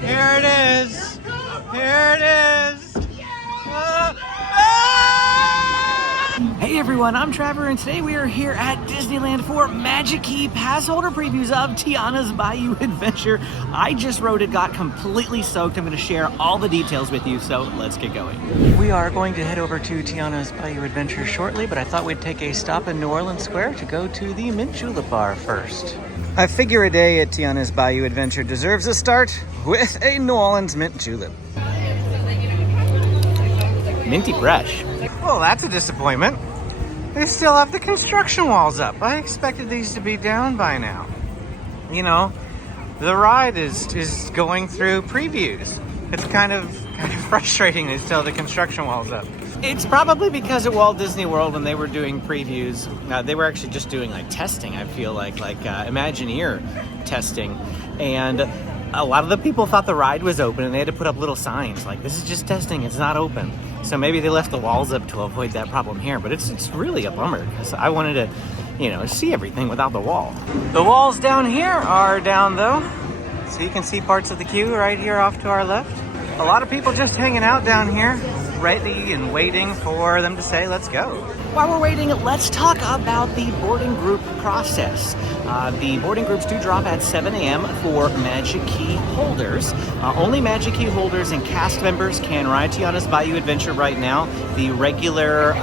Here it is. Here it is. Hey everyone, I'm Trevor, and today we are here at Disneyland for Magic Key pass holder previews of Tiana's Bayou adventure. I just rode it, got completely soaked. I'm going to share all the details with you, so let's get going. We are going to head over to Tiana's Bayou adventure shortly, but I thought we'd take a stop in New Orleans Square to go to the Mint Julep Bar first. I figure a day at Tiana's Bayou adventure deserves a start with a New Orleans mint julep. Minty fresh. Well, that's a disappointment. They still have the construction walls up. I expected these to be down by now. You know, the ride is going through previews. It's kind of frustrating they still have the construction walls up. It's probably because at Walt Disney World when they were doing previews, they were actually just doing like testing, I feel like Imagineer testing. And a lot of the people thought the ride was open and they had to put up little signs like, this is just testing, it's not open. So maybe they left the walls up to avoid that problem here, but it's really a bummer because I wanted to, you know, see everything without the wall. The walls down here are down though, so you can see parts of the queue right here off to our left. A lot of people just hanging out down here, ready and waiting for them to say, let's go. While we're waiting, let's talk about the boarding group process. The boarding groups do drop at 7 a.m. for Magic Key holders. Only Magic Key holders and cast members can ride Tiana's Bayou Adventure right now. The regular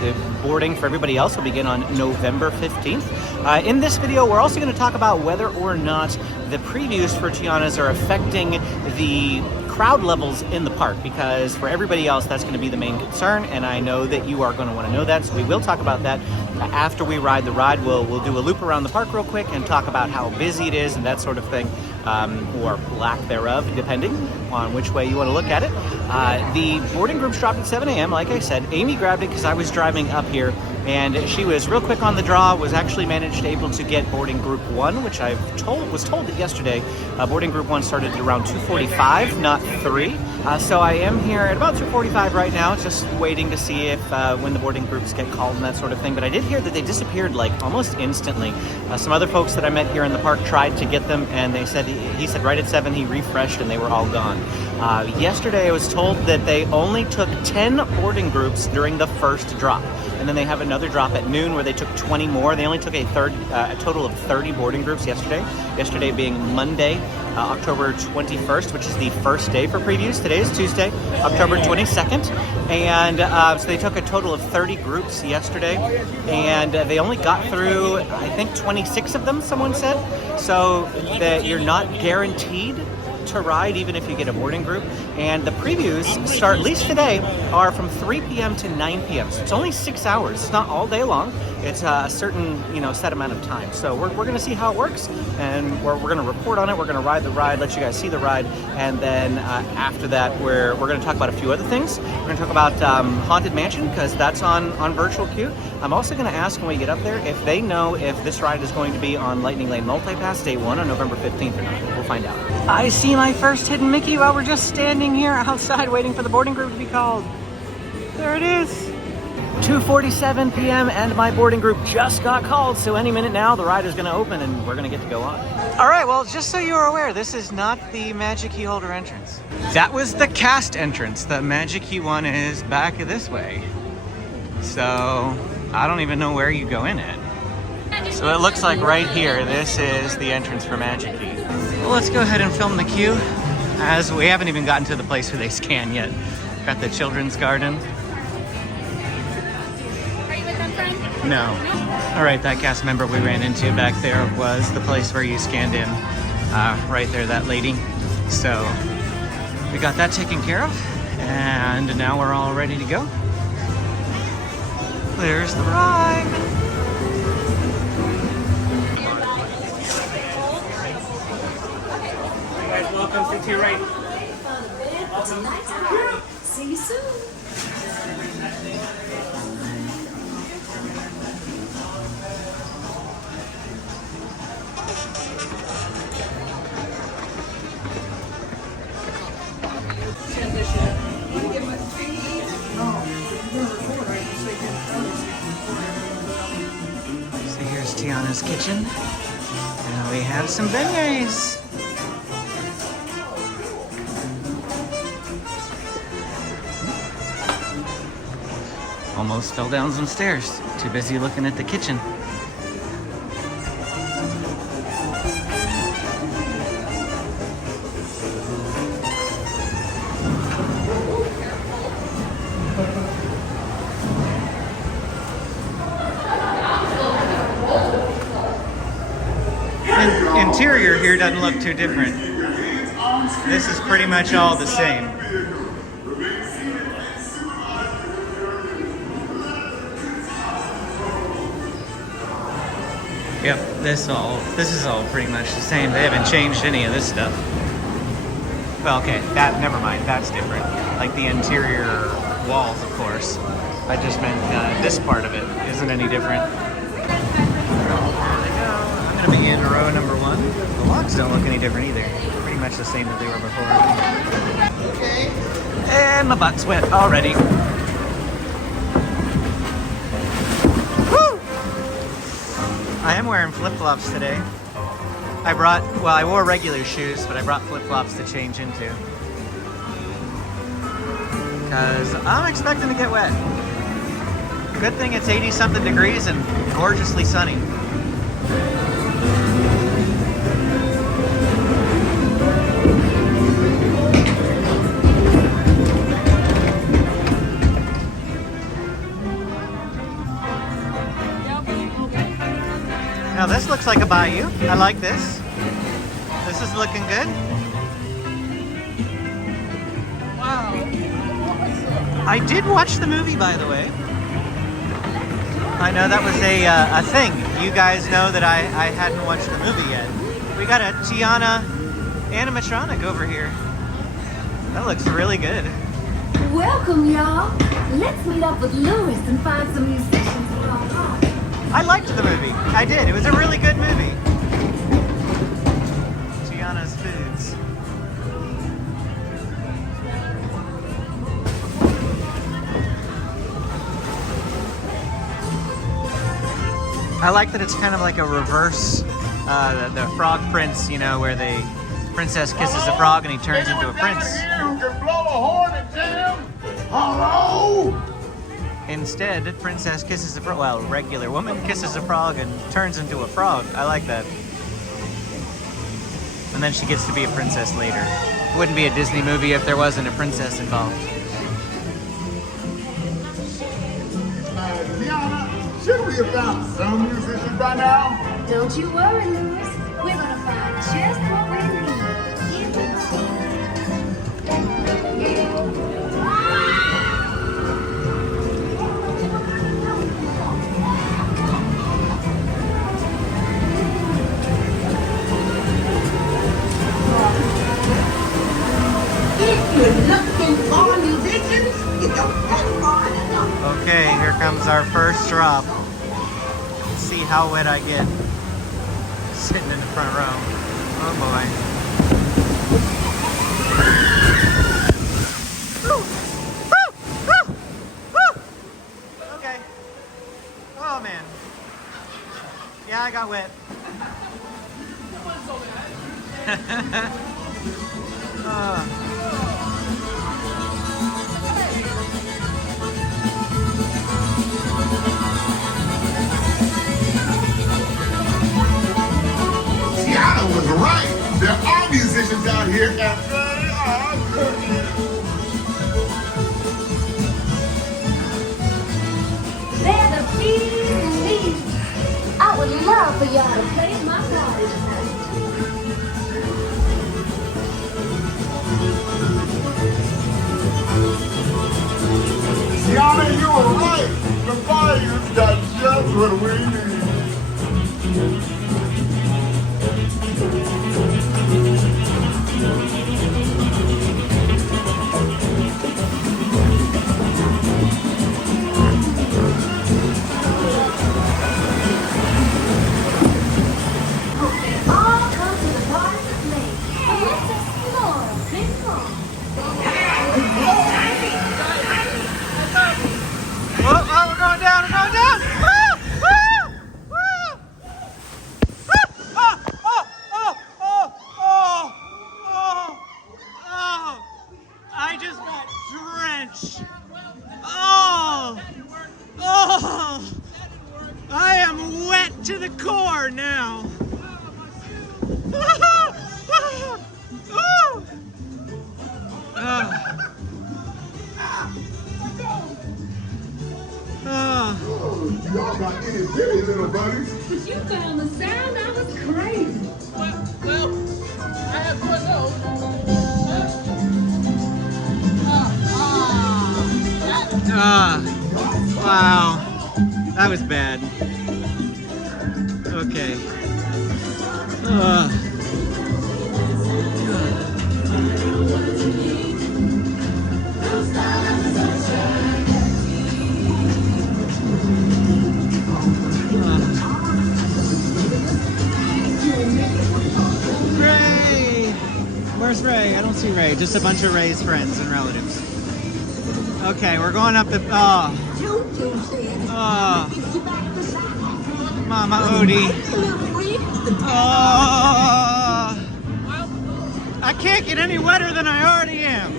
the boarding for everybody else will begin on November 15th. In this video, we're also going to talk about whether or not the previews for Tiana's are affecting the crowd levels in the park, because for everybody else that's going to be the main concern, and I know that you are going to want to know that, so we will talk about that after we ride the ride. We'll do a loop around the park real quick and talk about how busy it is and that sort of thing, or lack thereof, depending on which way you want to look at it. The boarding groups dropped at 7 a.m. Like I said, Amy grabbed it because I was driving up here, and she was real quick on the draw, was actually able to get boarding group 1, which I was told that yesterday boarding group 1 started at around 2:45, not 3. So I am here at about 2:45 right now, just waiting to see if when the boarding groups get called and that sort of thing. But I did hear that they disappeared like almost instantly. Some other folks that I met here in the park tried to get them, and they said he said right at 7 he refreshed and they were all gone. Yesterday I was told that they only took 10 boarding groups during the first drop, and then they have another drop at noon where they took 20 more. They only took a total of 30 boarding groups yesterday. Yesterday being Monday, October 21st, which is the first day for previews. Today is Tuesday, October 22nd, and so they took a total of 30 groups yesterday, and they only got through, I think, 26 of them, someone said, so that you're not guaranteed to ride even if you get a boarding group. And the previews start, at least today, are from 3 p.m. to 9 p.m. So it's only 6 hours. It's not all day long. It's a certain, set amount of time. So we're going to see how it works, and we're going to report on it. We're going to ride the ride, let you guys see the ride, and then after that, we're going to talk about a few other things. We're going to talk about Haunted Mansion, because that's on virtual queue. I'm also going to ask when we get up there if they know if this ride is going to be on Lightning Lane Multipass Day 1 on November 15th or not. We'll find out. I see my first hidden Mickey while we're just standing here outside waiting for the boarding group to be called. There it is. 2:47 p.m. and my boarding group just got called, so any minute now the ride is going to open and we're going to get to go on. All right, well, just so you're aware, this is not the Magic Key holder entrance. That was the cast entrance. The Magic Key one is back this way. So I don't even know where you go in it. So it looks like right here, this is the entrance for Magic Key. Well, let's go ahead and film the queue, as we haven't even gotten to the place where they scan yet. Got the children's garden. No. All right, that cast member we ran into back there was the place where you scanned in. Right there, that lady. So we got that taken care of, and now we're all ready to go. There's the ride. You guys welcome, sit to your right. See you soon. So here's Tiana's kitchen, and we have some beignets. Almost fell down some stairs. Too busy looking at the kitchen. Interior here doesn't look too different. This is pretty much all the same. Yep, this is all pretty much the same. They haven't changed any of this stuff. Well, okay, never mind, that's different. Like the interior walls, of course. I just meant this part of it isn't any different. I'm gonna be in row number 1. The logs don't look any different either. Pretty much the same that they were before. Okay. And my butt's wet already. I am wearing flip-flops today. I wore regular shoes, but I brought flip-flops to change into. Because I'm expecting to get wet. Good thing it's 80-something degrees and gorgeously sunny. Now this looks like a bayou. I like this. This is looking good. Wow. I did watch the movie, by the way. I know that was a thing. You guys know that I hadn't watched the movie yet. We got a Tiana animatronic over here. That looks really good. Welcome, y'all. Let's meet up with Lewis and find some musicians for our party. I liked the movie. I did. It was a really good movie. Tiana's Foods. I like that it's kind of like a reverse, the Frog Prince, you know, where the princess kisses a frog and he turns into a prince. Who can blow a horn and jam? Hello? Instead, princess kisses a frog. Well, regular woman kisses a frog and turns into a frog. I like that. And then she gets to be a princess later. It wouldn't be a Disney movie if there wasn't a princess involved. Tiana, should we have found some musicians by now? Don't you worry, Lewis. We're gonna find just what we need. In the If you're looking for musicians, you don't look far enough. Okay, here comes our first drop. Let's see how wet I get. Sitting in the front row. Oh boy. Woo! Woo! Woo! Woo! Okay. Oh man. Yeah, I got wet. Tiana was right. There are musicians out here, and they are cooking. They're the bees. I would love for y'all to play at my party tonight. Tiana, you were right. The Bayou's got just what we need. All come to the party to play. So let's explore a bit more. Oh, we're going down, we're going down! Ah! Ah! Ah! Ah! Oh! Oh! Oh! Oh! Oh! Oh! I just got drenched. Oh! to the core now. Y'all got any bitty little buddies? But you found the sound. That was crazy. Well, I have one of those. Wow. That was bad. Okay. Ray! Where's Ray? I don't see Ray. Just a bunch of Ray's friends and relatives. Okay, we're going up the... Mama Odie. I can't get any wetter than I already am.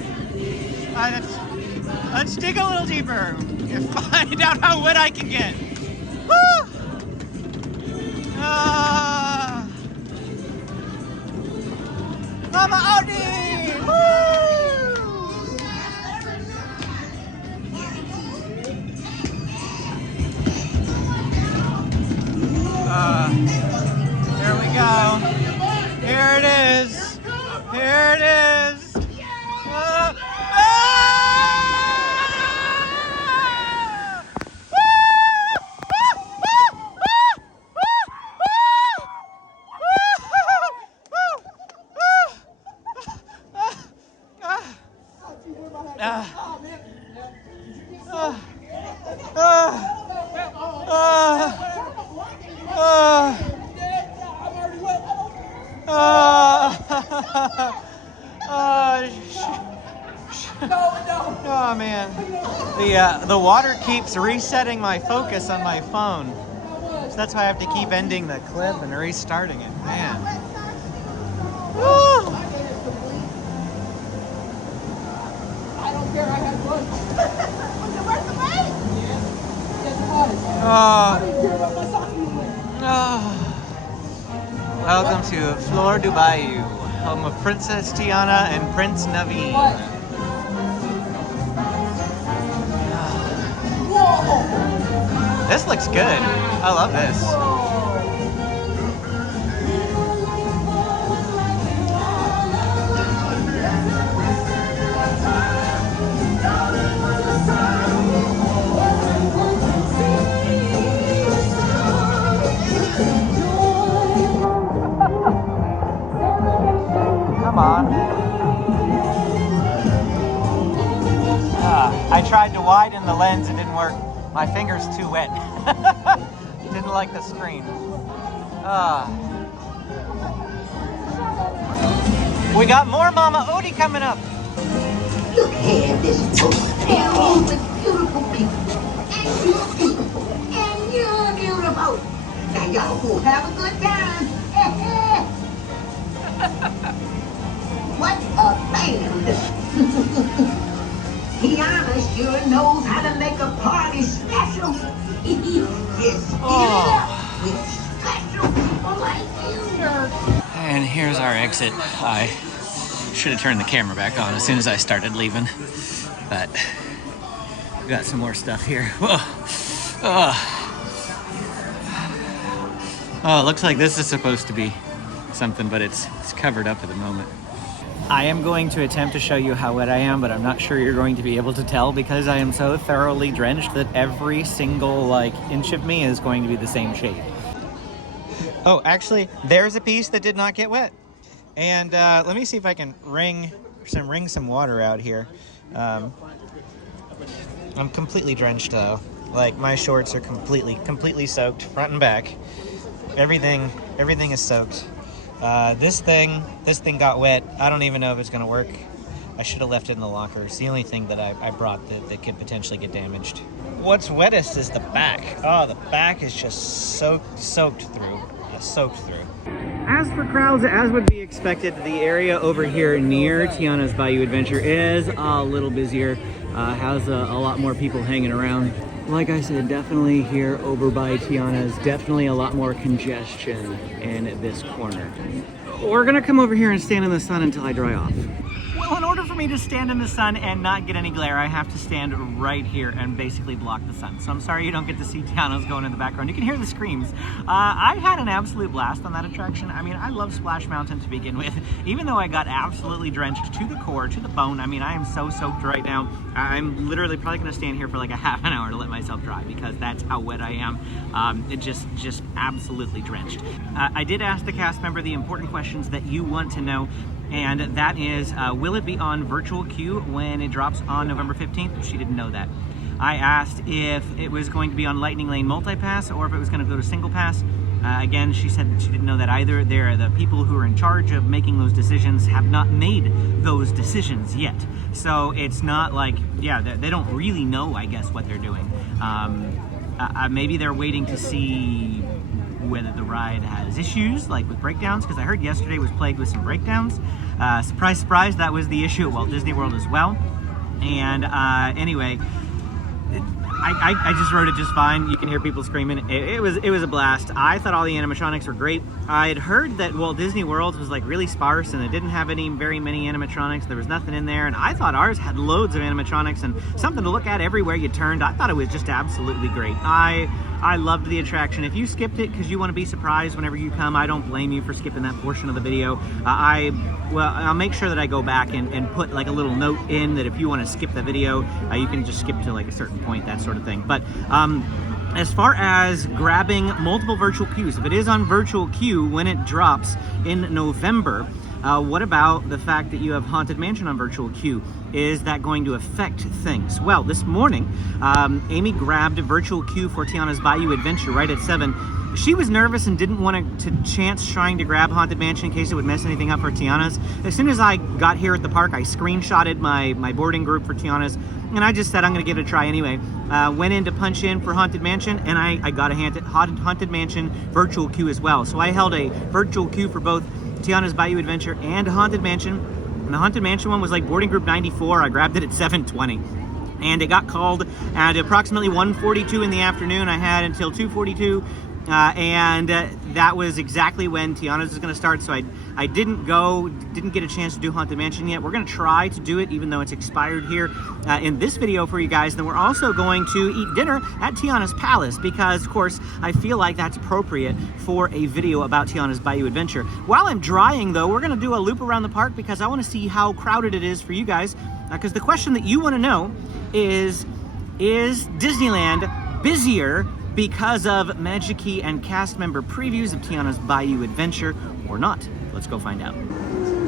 Let's dig a little deeper and find out how wet I can get. Woo! Mama Odie! Woo! Here we go. Here it is. Here it is. Oh man, the water keeps resetting my focus on my phone, so that's why I have to keep ending the clip and restarting it. Man. Woo! I don't care, I had lunch. Was it worth the wait? Yes. Yes, it was. I didn't care about my soccer. Welcome to Flor du Bayou, home of Princess Tiana and Prince Naveen. This looks good. I love this. Come on. I tried to widen the lens, it didn't work. My finger's too wet. Didn't like the screen. We got more Mama Odie coming up. Look here, this boat filled with beautiful people. And you're beautiful. And you're beautiful. Now y'all go have a good time. What a band. Tiana sure knows how to make a party special. Yes, with special people like you. And here's our exit. I should have turned the camera back on as soon as I started leaving, but we got some more stuff here. Whoa. Oh, it looks like this is supposed to be something, but it's covered up at the moment. I am going to attempt to show you how wet I am, but I'm not sure you're going to be able to tell because I am so thoroughly drenched that every single inch of me is going to be the same shade. Oh, actually, there's a piece that did not get wet. And let me see if I can wring some water out here. I'm completely drenched though. Like my shorts are completely soaked, front and back. Everything is soaked. This thing got wet. I don't even know if it's gonna work. I should have left it in the locker. It's the only thing that I brought that could potentially get damaged. What's wettest is the back. Oh, the back is just soaked through. As for crowds, as would be expected, the area over here near Tiana's Bayou Adventure is a little busier. Has a lot more people hanging around. Like I said, definitely here over by Tiana's, definitely a lot more congestion in this corner. We're gonna come over here and stand in the sun until I dry off. Well, in order for me to stand in the sun and not get any glare, I have to stand right here and basically block the sun. So I'm sorry you don't get to see Tiana's going in the background. You can hear the screams. I had an absolute blast on that attraction. I mean, I love Splash Mountain to begin with. Even though I got absolutely drenched to the core, to the bone. I mean, I am so soaked right now. I'm literally probably gonna stand here for like a half an hour to let myself dry because that's how wet I am. It just absolutely drenched. I did ask the cast member the important questions that you want to know. And that is, will it be on virtual queue when it drops on November 15th? She didn't know that. I asked if it was going to be on Lightning Lane Multipass or if it was going to go to Single Pass. Again, she said that she didn't know that either. The people who are in charge of making those decisions have not made those decisions yet. So it's not like, yeah, they don't really know, I guess, what they're doing. Maybe they're waiting to see whether the ride has issues, like with breakdowns, because I heard yesterday was plagued with some breakdowns. Surprise, surprise, that was the issue at Walt Disney World as well. And anyway, I just rode it just fine. You can hear people screaming. It was a blast. I thought all the animatronics were great. I had heard that Walt Disney World was like really sparse and it didn't have very many animatronics. There was nothing in there, and I thought ours had loads of animatronics and something to look at everywhere you turned. I thought it was just absolutely great. I loved the attraction. If you skipped it because you want to be surprised whenever you come, I don't blame you for skipping that portion of the video. I'll make sure that I go back and put like a little note in that if you want to skip the video, you can just skip to like a certain point, that sort of thing. But as far as grabbing multiple virtual queues, if it is on virtual queue when it drops in November, what about the fact that you have Haunted Mansion on virtual queue? Is that going to affect things? Well, this morning, Amy grabbed a virtual queue for Tiana's Bayou Adventure right at 7. She was nervous and didn't want to chance trying to grab Haunted Mansion in case it would mess anything up for Tiana's. As soon as I got here at the park, I screenshotted my boarding group for Tiana's, and I just said I'm going to give it a try anyway. Went in to punch in for Haunted Mansion, and I got a Haunted Mansion virtual queue as well. So I held a virtual queue for both Tiana's Bayou Adventure and Haunted Mansion. And the Haunted Mansion one was like boarding group 94. I grabbed it at 7:20. And it got called at approximately 1:42 in the afternoon. I had until 2:42. And that was exactly when Tiana's is going to start, so I didn't get a chance to do Haunted Mansion yet. We're going to try to do it even though it's expired here in this video for you guys. Then we're also going to eat dinner at Tiana's Palace because, of course, I feel like that's appropriate for a video about Tiana's Bayou Adventure. While I'm drying, though, we're going to do a loop around the park because I want to see how crowded it is for you guys. Because the question that you want to know is Disneyland busier because of Magic Key and cast member previews of Tiana's Bayou Adventure or not? Let's go find out.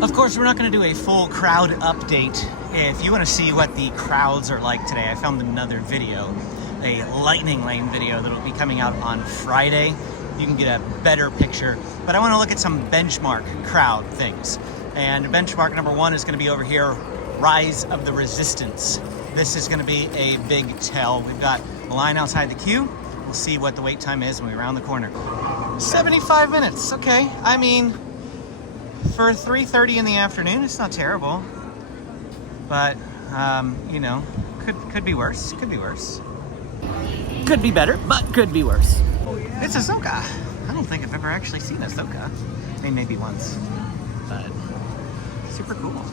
Of course, we're not going to do a full crowd update. If you want to see what the crowds are like today, I found another video, a Lightning Lane video that will be coming out on Friday. You can get a better picture, but I want to look at some benchmark crowd things. And benchmark number 1 is going to be over here, Rise of the Resistance. This is going to be a big tell. We've got a line outside the queue. We'll see what the wait time is when we round the corner. 75 minutes, okay. I mean, for 3:30 in the afternoon, it's not terrible. But, you know, could be worse, could be worse. Could be better, but could be worse. It's a SoCal. I don't think I've ever actually seen a SoCal. I mean, maybe once, but super cool.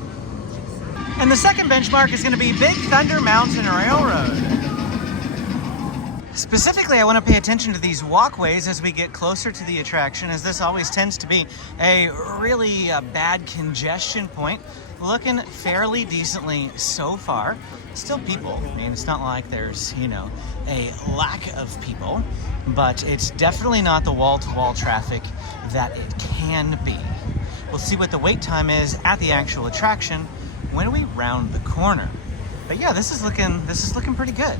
And the second benchmark is gonna be Big Thunder Mountain Railroad. Specifically, I want to pay attention to these walkways as we get closer to the attraction, as this always tends to be a really bad congestion point. Looking fairly decently so far. Still people. I mean, it's not like there's, you know, a lack of people, but it's definitely not the wall-to-wall traffic that it can be. We'll see what the wait time is at the actual attraction when we round the corner. But yeah, this is looking pretty good.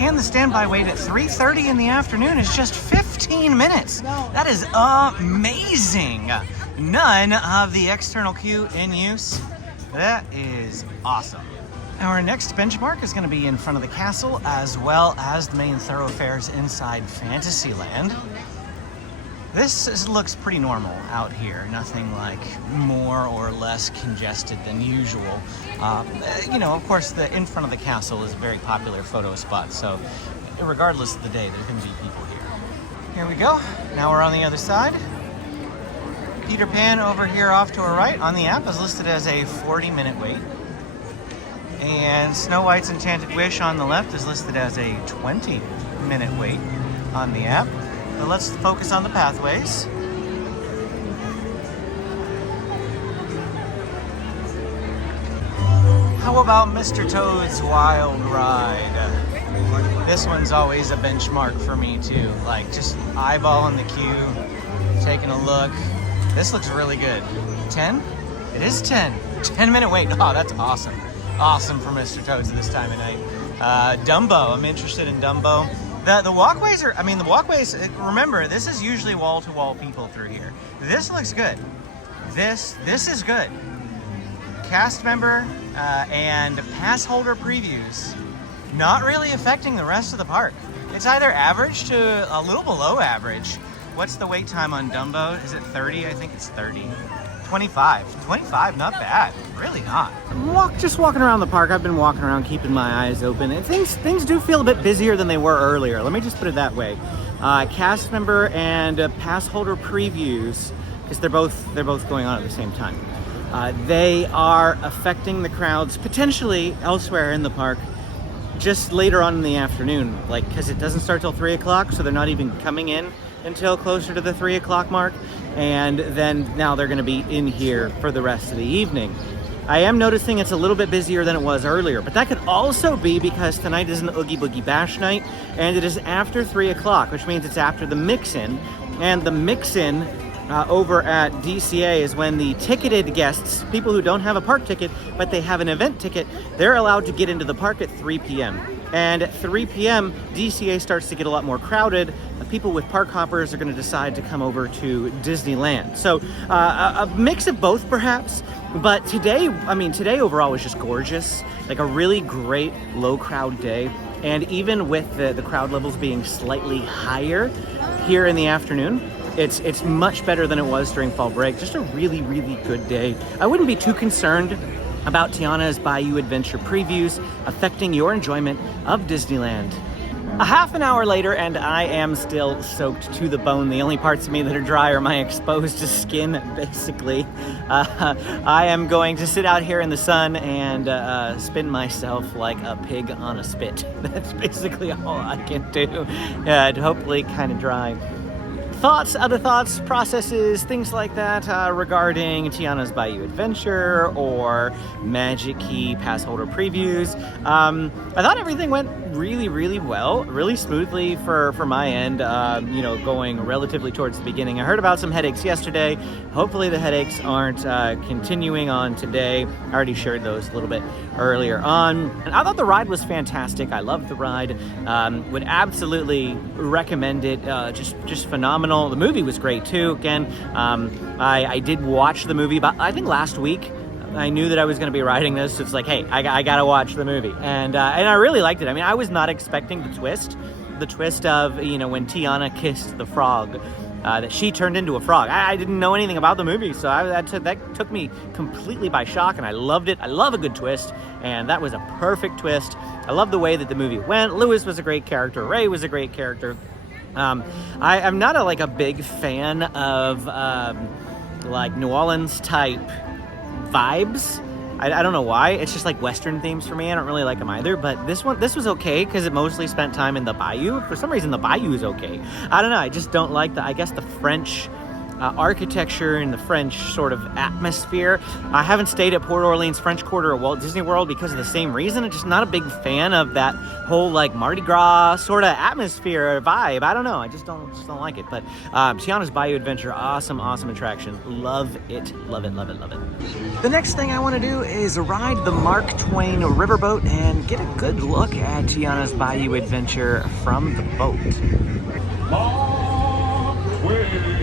And the standby wait at 3:30 in the afternoon is just 15 minutes. That is amazing. None of the external queue in use. That is awesome. Our next benchmark is going to be in front of the castle as well as the main thoroughfares inside Fantasyland. This looks pretty normal out here. Nothing like more or less congested than usual. You know, of course, the in front of the castle is a very popular photo spot, so regardless of the day, there's going to be people here. Here we go. Now we're on the other side. Peter Pan over here off to our right on the app is listed as a 40-minute wait. And Snow White's Enchanted Wish on the left is listed as a 20-minute wait on the app. But let's focus on the pathways. How about Mr. Toad's Wild Ride? This one's always a benchmark for me too. Like just eyeballing the queue, taking a look. This looks really good. 10? It is 10. 10-minute wait. Oh, that's awesome. Awesome for Mr. Toad's this time of night. Dumbo. I'm interested in Dumbo. The walkways are, the walkways, remember, this is usually wall-to-wall people through here. This looks good. This is good. Cast member and pass holder previews not really affecting the rest of the park. It's either average to a little below average. What's the wait time on Dumbo? Is it 30? I think it's 30. 25. 25, not bad. Really not. Just walking around the park. I've been walking around keeping my eyes open. And things do feel a bit busier than they were earlier. Let me just put it that way. Cast member and pass holder previews, because they're both going on at the same time. They are affecting the crowds potentially elsewhere in the park just later on in the afternoon, because it doesn't start till 3 o'clock, so they're not even coming in until closer to the 3 o'clock mark, and then now they're going to be in here for the rest of the evening. I am noticing it's a little bit busier than it was earlier, but that could also be because tonight is an Oogie Boogie Bash night, and it is after 3 o'clock, which means it's after the mix-in, and the mix-in over at DCA is when the ticketed guests, people who don't have a park ticket, but they have an event ticket, they're allowed to get into the park at 3 p.m. And at 3 p.m., DCA starts to get a lot more crowded. People with park hoppers are going to decide to come over to Disneyland. So a mix of both, perhaps. But today overall was just gorgeous. Like a really great low crowd day. And even with the crowd levels being slightly higher here in the afternoon, it's much better than it was during fall break. Just a really, really good day. I wouldn't be too concerned about Tiana's Bayou Adventure previews affecting your enjoyment of Disneyland. A half an hour later, and I am still soaked to the bone. The only parts of me that are dry are my exposed skin, basically. I am going to sit out here in the sun and spin myself like a pig on a spit. That's basically all I can do to hopefully kind of dry. Other thoughts, processes, things like that regarding Tiana's Bayou Adventure or Magic Key pass holder previews. I thought everything went really, really well, really smoothly for my end, going relatively towards the beginning. I heard about some headaches yesterday. Hopefully the headaches aren't continuing on today. I already shared those a little bit earlier on. And I thought the ride was fantastic. I loved the ride. Would absolutely recommend it. Just phenomenal. The movie was great too. Again, I did watch the movie about, I think, last week. I knew that I was going to be riding this, so it's like, hey, I got to watch the movie. And I really liked it. I was not expecting the twist of, when Tiana kissed the frog, that she turned into a frog. I didn't know anything about the movie, so that took me completely by shock, and I loved it. I love a good twist, and that was a perfect twist. I love the way that the movie went. Lewis was a great character. Ray was a great character. I'm not a big fan of New Orleans type vibes. I don't know why. It's just Western themes for me. I don't really like them either. But this was okay because it mostly spent time in the Bayou. For some reason, the Bayou is okay. I don't know. I just don't like the French architecture and the French sort of atmosphere. I haven't stayed at Port Orleans French Quarter or Walt Disney World because of the same reason. I'm just not a big fan of that whole Mardi Gras sort of atmosphere or vibe. I don't know. I just don't like it. But Tiana's Bayou Adventure, awesome attraction. Love it. Love it. Love it. Love it. The next thing I want to do is ride the Mark Twain riverboat and get a good look at Tiana's Bayou Adventure from the boat. Mark Twain.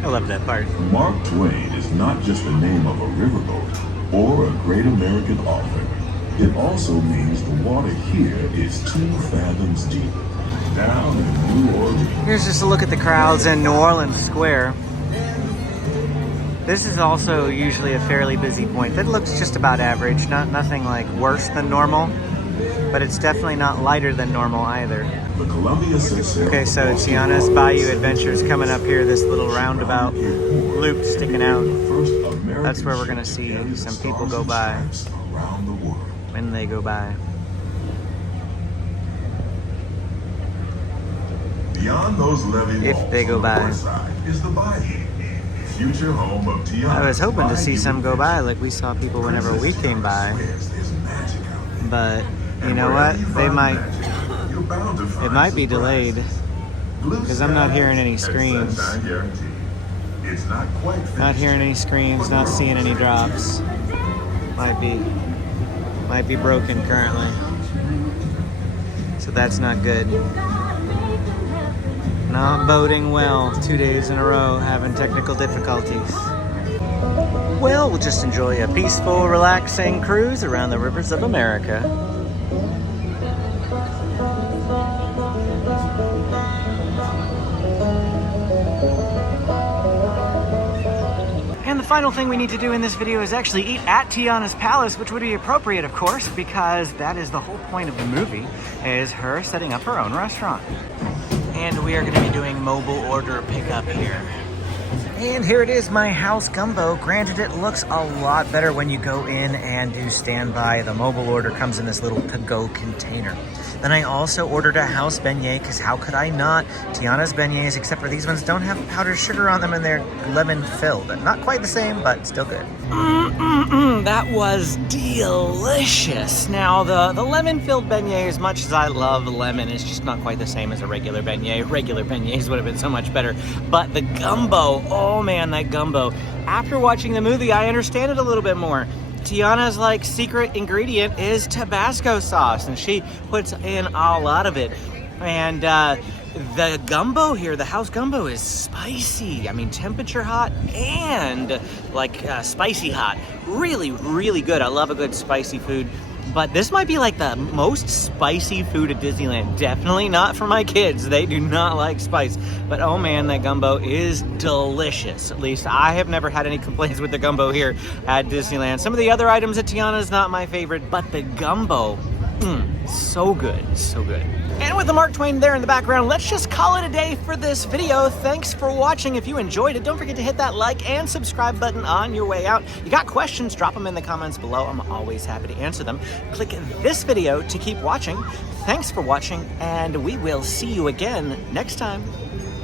I love that part. Mark Twain is not just the name of a riverboat or a great American author. It also means the water here is 2 fathoms deep. Down in New Orleans. Here's just a look at the crowds in New Orleans Square. This is also usually a fairly busy point. That looks just about average, nothing worse than normal. but it's definitely not lighter than normal either. The Columbia sets sail Okay, so from Tiana's Baltimore, Bayou Adventures coming up here, this little roundabout loop sticking out. That's where we're gonna see some people go by around the world. when they go by. Beyond those levee If walls they go on the by. north side is the Bayou, future home of Tiana. I was hoping to see some go by like we saw people whenever we came by, but you know what? They might. It might be delayed because I'm not hearing any screams. Not hearing any screams. Not seeing any drops. Might be broken currently. So that's not good. Not boding well. 2 days in a row having technical difficulties. Well, we'll just enjoy a peaceful, relaxing cruise around the rivers of America. And the final thing we need to do in this video is actually eat at Tiana's palace, which would be appropriate, of course, because that is the whole point of the movie, is her setting up her own restaurant. And we are going to be doing mobile order pickup here. And here it is, my house gumbo. Granted, it looks a lot better when you go in and do standby. The mobile order comes in this little to-go container. Then I also ordered a house beignet, because how could I not? Tiana's beignets, except for these ones, don't have powdered sugar on them and they're lemon-filled. Not quite the same, but still good. That was delicious. Now, the lemon-filled beignet, as much as I love lemon, is just not quite the same as a regular beignet. Regular beignets would have been so much better. But the gumbo, oh man, that gumbo. After watching the movie, I understand it a little bit more. Tiana's like secret ingredient is Tabasco sauce, and she puts in a lot of it. And the gumbo here, the house gumbo, is spicy. I mean, temperature hot and like spicy hot. Really, really good. I love a good spicy food. But this might be like the most spicy food at Disneyland. Definitely not for my kids. They do not like spice. But oh man, that gumbo is delicious. At least I have never had any complaints with the gumbo here at Disneyland. Some of the other items at Tiana's not my favorite, but the gumbo, so good, so good. And with the Mark Twain there in the background, let's just call it a day for this video. Thanks for watching. If you enjoyed it, don't forget to hit that like and subscribe button on your way out. You got questions, drop them in the comments below. I'm always happy to answer them. Click this video to keep watching. Thanks for watching, and we will see you again next time.